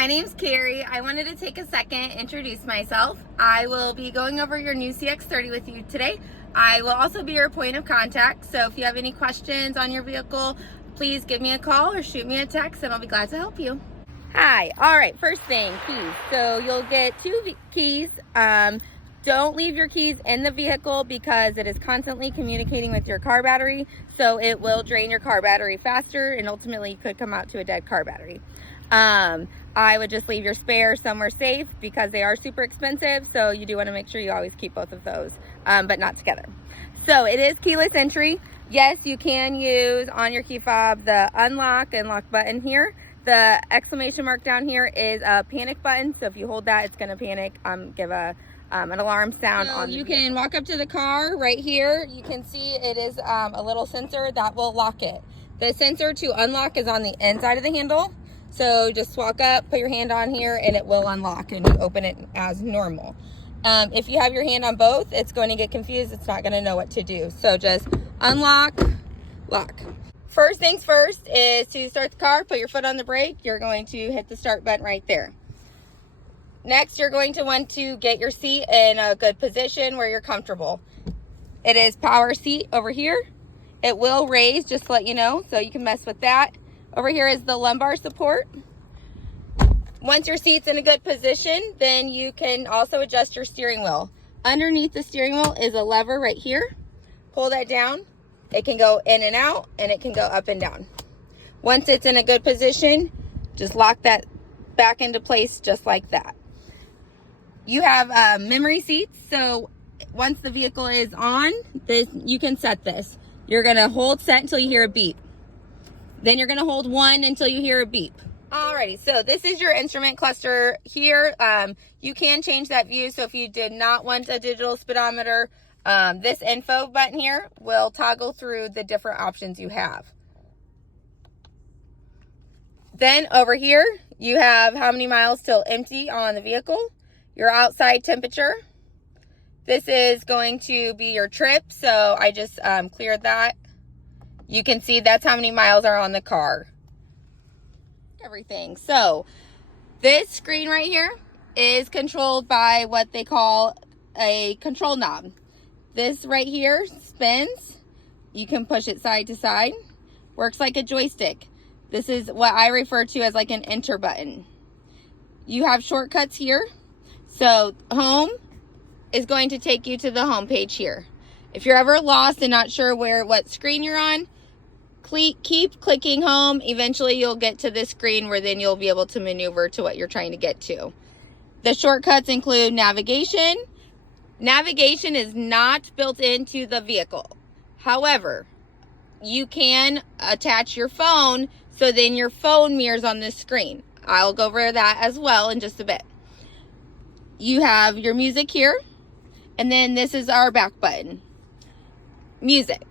my name's Carrie. I wanted to take a second, introduce myself. I will be going over your new CX30 with you today. I will also be your point of contact, so if you have any questions on your vehicle, please give me a call or shoot me a text and I'll be glad to help you. Hi. All right, first thing, keys. So you'll get two keys. Don't leave your keys in the vehicle because it is constantly communicating with your car battery, so it will drain your car battery faster and ultimately could come out to a dead car battery. I would just leave your spare somewhere safe because they are super expensive, so you do want to make sure you always keep both of those, but not together. So it is keyless entry. Yes, you can use on your key fob the unlock and lock button here. The exclamation mark down here is a panic button, so if you hold that, it's going to panic, give an alarm sound. So on you can walk up to the car right here. You can see it is a little sensor that will lock it. The sensor to unlock is on the inside of the handle. So just walk up, put your hand on here, and it will unlock and open it as normal. If you have your hand on both, it's going to get confused. It's not going to know what to do. So just unlock, lock. First things first is to start the car, put your foot on the brake. You're going to hit the start button right there. Next, you're going to want to get your seat in a good position where you're comfortable. It is power seat over here. It will raise, just to let you know, so you can mess with that. Over here is the lumbar support. Once your seat's in a good position, then you can also adjust your steering wheel. Underneath the steering wheel is a lever right here. Pull that down. It can go in and out, and it can go up and down. Once it's in a good position, just lock that back into place just like that. You have memory seats, so once the vehicle is on, you can set this. You're gonna hold set until you hear a beep. Then you're gonna hold 1 until you hear a beep. Alrighty, so this is your instrument cluster here. You can change that view, so if you did not want a digital speedometer, this info button here will toggle through the different options you have. Then over here, you have how many miles till empty on the vehicle, your outside temperature. This is going to be your trip, so I just cleared that. You can see that's how many miles are on the car. Everything. So this screen right here is controlled by what they call a control knob. This right here spins. You can push it side to side. Works like a joystick. This is what I refer to as like an enter button. You have shortcuts here. So home is going to take you to the home page here. If you're ever lost and not sure what screen you're on, keep clicking home. Eventually you'll get to this screen where then you'll be able to maneuver to what you're trying to get to. The shortcuts include navigation. Navigation is not built into the vehicle. However, you can attach your phone so then your phone mirrors on this screen. I'll go over that as well in just a bit. You have your music here, and then this is our back button. Music.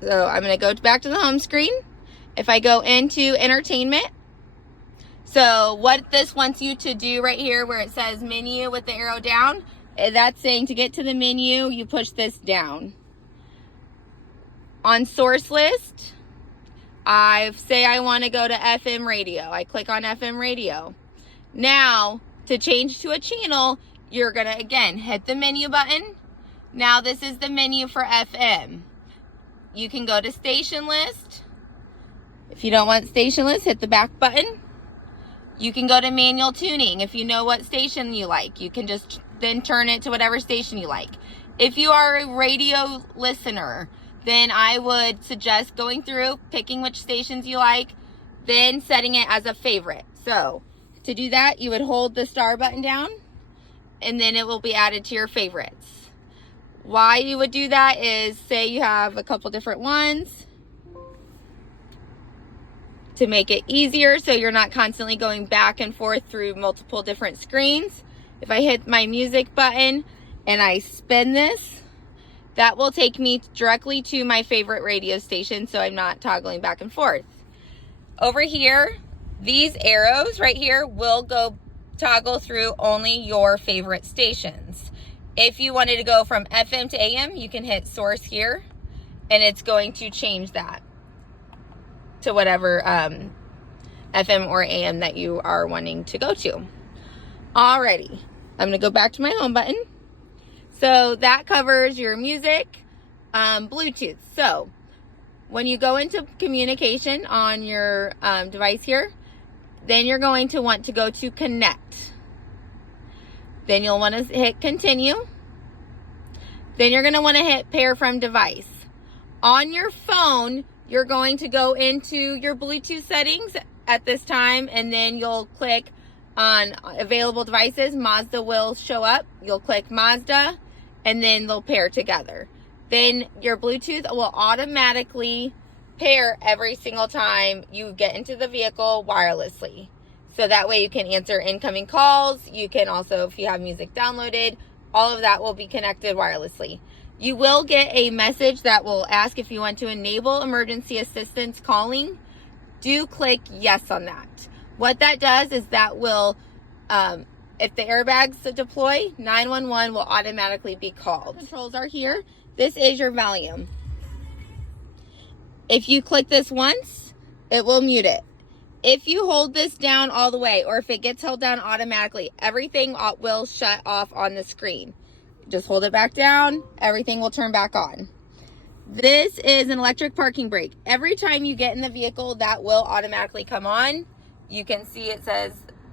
So I'm going to go back to the home screen. If I go into entertainment, so what this wants you to do right here where it says menu with the arrow down, that's saying to get to the menu, you push this down. On source list, I say I want to go to FM radio. I click on FM radio. Now, to change to a channel, you're going to, again, hit the menu button. Now this is the menu for FM. You can go to station list. If you don't want station list, hit the back button. You can go to manual tuning. If you know what station you like, you can just then turn it to whatever station you like. If you are a radio listener, then I would suggest going through, picking which stations you like, then setting it as a favorite. So to do that, you would hold the star button down, and then it will be added to your favorites. Why you would do that is, say you have a couple different ones, to make it easier so you're not constantly going back and forth through multiple different screens. If I hit my music button and I spin this, that will take me directly to my favorite radio station, so I'm not toggling back and forth. Over here, these arrows right here will go toggle through only your favorite stations. If you wanted to go from FM to AM, you can hit source here, and it's going to change that to whatever FM or AM that you are wanting to go to. Alrighty, I'm gonna go back to my home button. So that covers your music, Bluetooth. So when you go into communication on your device here, then you're going to want to go to connect. Then you'll want to hit continue. Then you're going to want to hit pair from device. On your phone, you're going to go into your Bluetooth settings at this time, and then you'll click on available devices. Mazda will show up. You'll click Mazda, and then they'll pair together. Then your Bluetooth will automatically pair every single time you get into the vehicle wirelessly. So that way you can answer incoming calls. You can also, if you have music downloaded, all of that will be connected wirelessly. You will get a message that will ask if you want to enable emergency assistance calling. Do click yes on that. What that does is that will, if the airbags deploy, 911 will automatically be called. Controls are here. This is your volume. If you click this once, it will mute it. If you hold this down all the way, or if it gets held down automatically, everything will shut off on the screen. Just hold it back down, everything will turn back on. This is an electric parking brake. Every time you get in the vehicle, that will automatically come on. You can see it says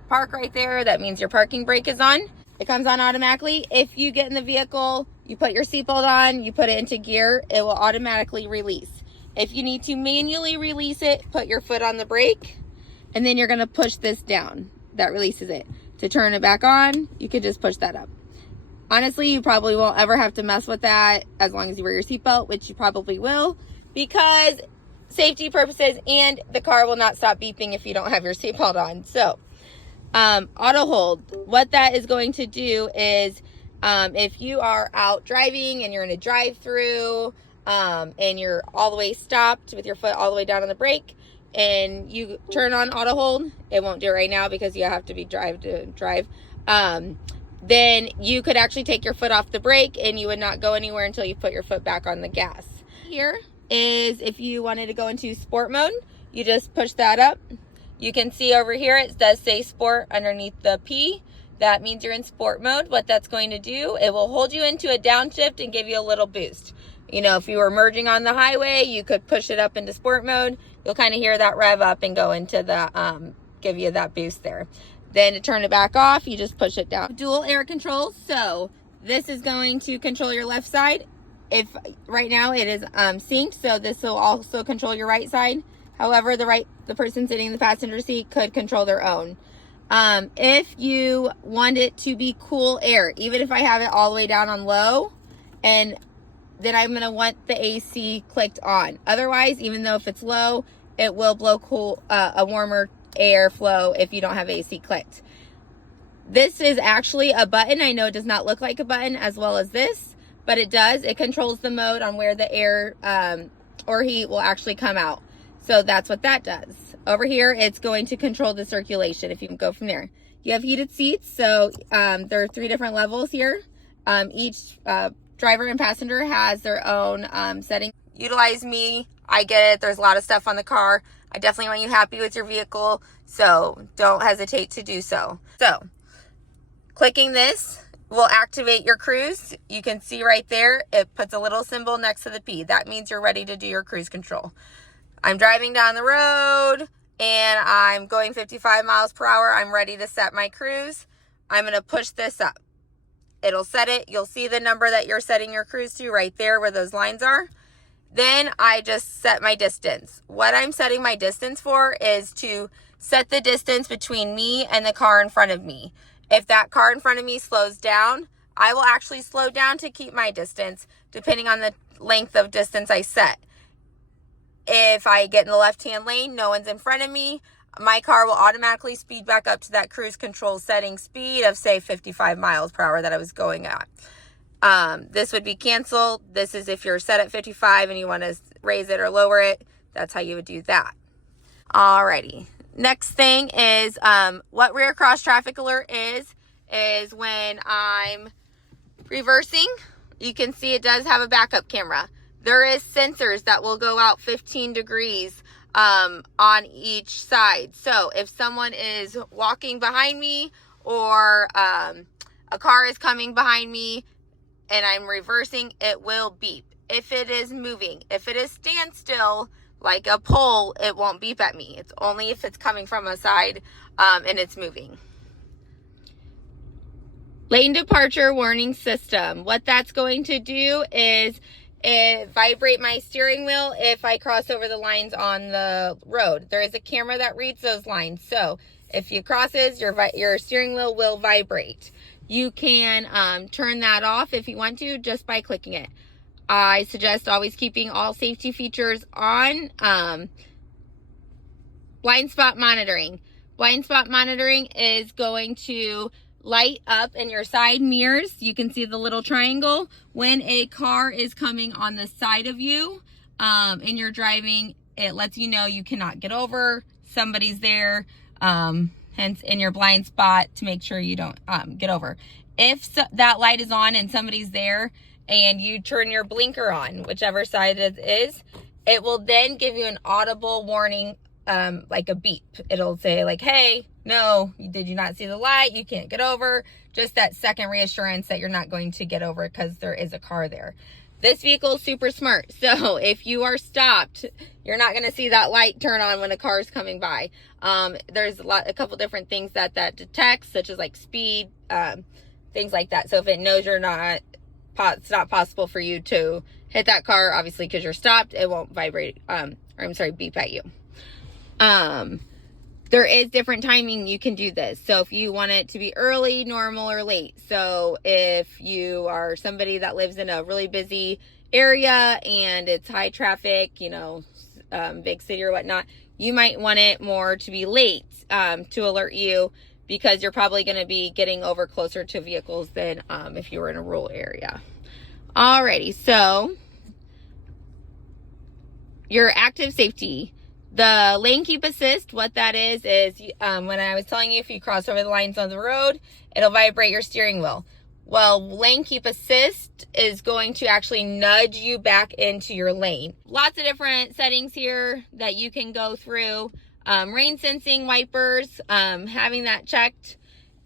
park right there. That means your parking brake is on. It comes on automatically. If you get in the vehicle, you put your seatbelt on, you put it into gear, it will automatically release. If you need to manually release it, put your foot on the brake, and then you're gonna push this down. That releases it. To turn it back on, you could just push that up. Honestly, you probably won't ever have to mess with that as long as you wear your seatbelt, which you probably will, because safety purposes, and the car will not stop beeping if you don't have your seatbelt on. So, auto hold. What that is going to do is, if you are out driving and you're in a drive-through, and you're all the way stopped with your foot all the way down on the brake, and you turn on auto hold, it won't do it right now because you have to be drive to drive. Then you could actually take your foot off the brake and you would not go anywhere until you put your foot back on the gas. Here is if you wanted to go into sport mode, you just push that up. You can see over here it does say sport underneath the P. That means you're in sport mode. What that's going to do, it will hold you into a downshift and give you a little boost. You know, if you were merging on the highway, you could push it up into sport mode. You'll kind of hear that rev up and go into the, give you that boost there. Then to turn it back off, you just push it down. Dual air controls. So this is going to control your left side. If right now it is synced, so this will also control your right side. However, the person sitting in the passenger seat could control their own. If you want it to be cool air, even if I have it all the way down on low, and then I'm going to want the AC clicked on. Otherwise, even though if it's low, it will blow cool, a warmer air flow if you don't have AC clicked. This is actually a button. I know it does not look like a button as well as this, but it does. It controls the mode on where the air or heat will actually come out. So that's what that does. Over here, it's going to control the circulation if you can go from there. You have heated seats, so there are 3 different levels here. Each driver and passenger has their own setting. Utilize me. I get it. There's a lot of stuff on the car. I definitely want you happy with your vehicle, so don't hesitate to do so. So, clicking this will activate your cruise. You can see right there, it puts a little symbol next to the P. That means you're ready to do your cruise control. I'm driving down the road, and I'm going 55 miles per hour. I'm ready to set my cruise. I'm going to push this up. It'll set it. You'll see the number that you're setting your cruise to right there where those lines are. Then I just set my distance. What I'm setting my distance for is to set the distance between me and the car in front of me. If that car in front of me slows down, I will actually slow down to keep my distance, depending on the length of distance I set. If I get in the left-hand lane, no one's in front of me, my car will automatically speed back up to that cruise control setting speed of, say, 55 miles per hour that I was going at. This would be canceled. This is if you're set at 55 and you want to raise it or lower it. That's how you would do that. Alrighty. Next thing is what rear cross traffic alert is when I'm reversing. You can see it does have a backup camera. There is sensors that will go out 15 degrees on each side. So if someone is walking behind me, or a car is coming behind me and I'm reversing, it will beep. If it is moving, if it is standstill, like a pole, it won't beep at me. It's only if it's coming from a side and it's moving. Lane departure warning system. What that's going to do is it vibrate my steering wheel if I cross over the lines on the road. There is a camera that reads those lines. So if you crosses, your steering wheel will vibrate. You can turn that off if you want to, just by clicking it. I suggest always keeping all safety features on. Blind spot monitoring. Blind spot monitoring is going to light up in your side mirrors. You can see the little triangle. When a car is coming on the side of you and you're driving, it lets you know you cannot get over. Somebody's there, hence in your blind spot, to make sure you don't get over. If that light is on and somebody's there and you turn your blinker on, whichever side it is, it will then give you an audible warning, like a beep. It'll say like, hey, no, did you not see the light? You can't get over. Just that second reassurance that you're not going to get over because there is a car there. This vehicle is super smart. So if you are stopped, you're not going to see that light turn on when a car is coming by. There's a couple different things that detects, such as like speed, things like that. So if it knows it's not possible for you to hit that car, obviously, because you're stopped, it won't vibrate, beep at you. There is different timing you can do this. So if you want it to be early, normal, or late. So if you are somebody that lives in a really busy area and it's high traffic, big city or whatnot, you might want it more to be late to alert you, because you're probably going to be getting over closer to vehicles than if you were in a rural area. Alrighty, so your active safety. The lane keep assist, what that is when I was telling you, if you cross over the lines on the road, it'll vibrate your steering wheel. Well, lane keep assist is going to actually nudge you back into your lane. Lots of different settings here that you can go through. Rain sensing wipers, having that checked,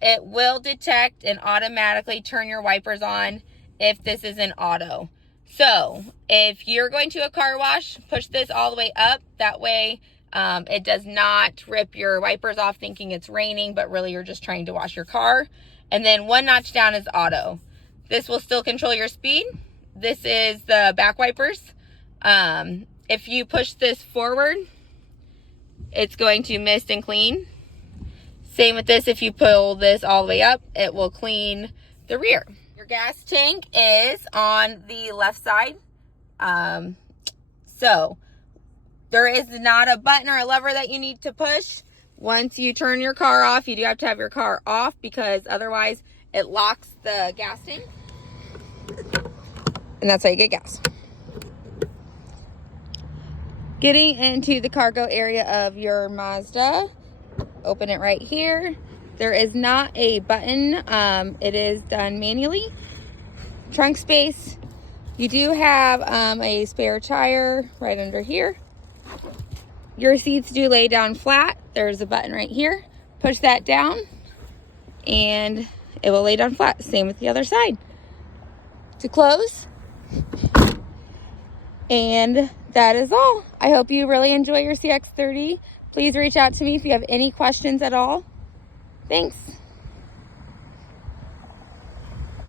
it will detect and automatically turn your wipers on if this is an auto. So if you're going to a car wash, push this all the way up. That way it does not rip your wipers off thinking it's raining, but really you're just trying to wash your car. And then one notch down is auto. This will still control your speed. This is the back wipers. If you push this forward, it's going to mist and clean. Same with this. If you pull this all the way up, it will clean the rear. Your gas tank is on the left side. So there is not a button or a lever that you need to push. Once you turn your car off, you do have to have your car off, because otherwise it locks the gas tank. And that's how you get gas. Getting into the cargo area of your Mazda, open it right here. There is not a button. It is done manually. Trunk space. You do have a spare tire right under here. Your seats do lay down flat. There's a button right here. Push that down and it will lay down flat. Same with the other side. To close. And that is all. I hope you really enjoy your CX30. Please reach out to me if you have any questions at all. Thanks.